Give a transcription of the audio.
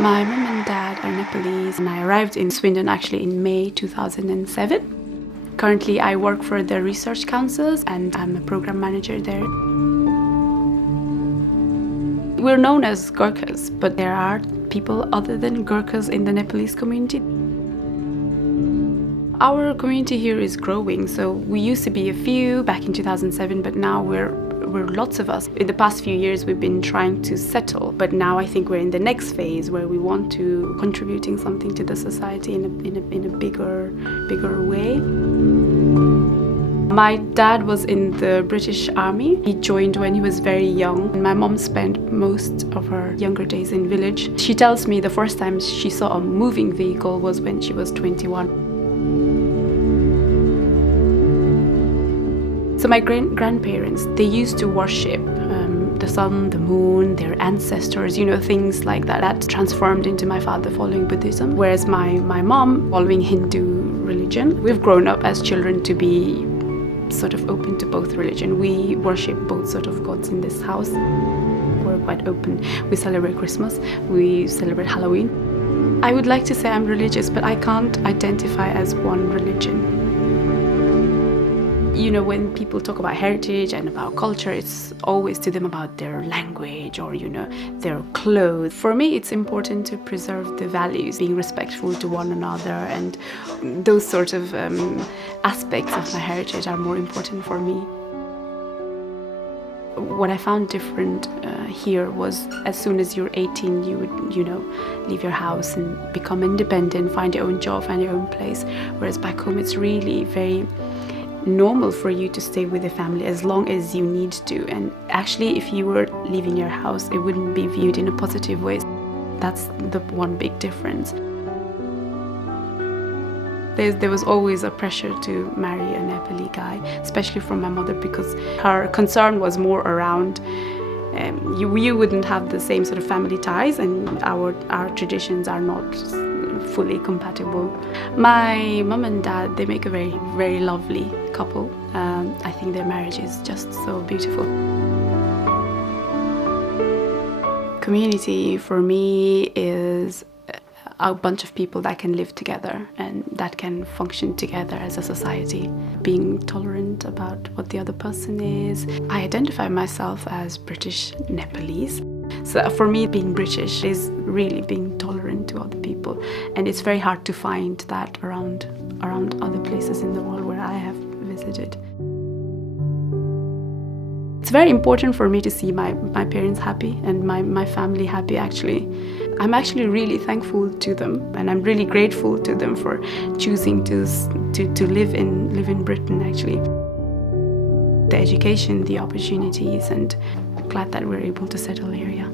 My mum and dad are Nepalese, and I arrived in Swindon actually in May 2007. Currently, I work for the Research Councils and I'm a program manager there. We're known as Gurkhas, but there are people other than Gurkhas in the Nepalese community. Our community here is growing, so we used to be a few back in 2007, but now we're lots of us. In the past few years we've been trying to settle, but now I think we're in the next phase where we want to contributing something to the society in a bigger way. My dad was in the British Army. He joined when he was very young. And my mom spent most of her younger days in village. She tells me the first time she saw a moving vehicle was when she was 21. So my grandparents, they used to worship the sun, the moon, their ancestors, things like that. That transformed into my father following Buddhism, whereas my mom following Hindu religion. We've grown up as children to be sort of open to both religion. We worship both sort of gods in this house. We're quite open. We celebrate Christmas, we celebrate Halloween. I would like to say I'm religious, but I can't identify as one religion. When people talk about heritage and about culture, it's always to them about their language or, their clothes. For me, it's important to preserve the values, being respectful to one another, and those sort of aspects of my heritage are more important for me. What I found different here was as soon as you're 18, you would, leave your house and become independent, find your own job, find your own place. Whereas back home, it's really very normal for you to stay with the family as long as you need to. And actually, if you were leaving your house, it wouldn't be viewed in a positive way. That's the one big difference. There was always a pressure to marry a Nepali guy, especially from my mother, because her concern was more around you wouldn't have the same sort of family ties, and our traditions are not fully compatible. My mum and dad, they make a very, very lovely couple. I think their marriage is just so beautiful. Community for me is a bunch of people that can live together and that can function together as a society. Being tolerant about what the other person is. I identify myself as British Nepalese. So for me, being British is really being tolerant to other people. And it's very hard to find that around other places in the world where I have visited. It's very important for me to see my parents happy and my family happy, actually. I'm actually really thankful to them, and I'm really grateful to them for choosing to live in Britain, actually. The education, the opportunities, and I'm glad that we're able to settle here, yeah.